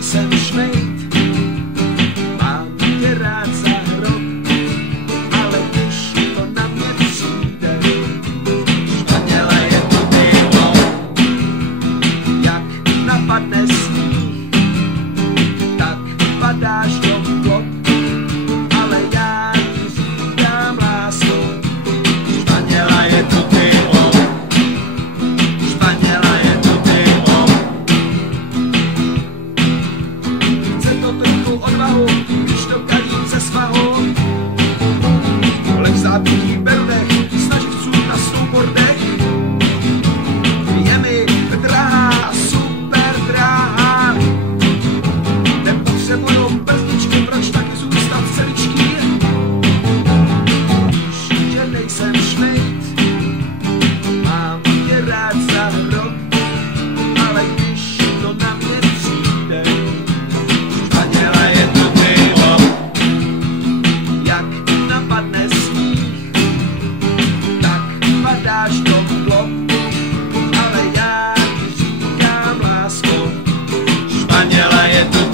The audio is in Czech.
nejsem šmejd, mám tě rád za hrob, ale když to na mě přijde, španěle je to bylo, jak napadne sníh, tak padáš do blok, ale já ti říkám lásko, španěla je to bylo, španěla je to bylo. Chce to trochu odvahu, když to kalím se svahou, leh v zápětí berunech, snaživců na snowboardech, je mi drahá, super drahá, nepotřebujou brzdičky, proč taky zůstat celičky, víš, že nejsem šmejd, mám tě rád za hrob, ale když to na mě přijde, španěla je to bylo, jak napadne sníh, tak padáš do blok, ale já ti říkám lásko, španěla je to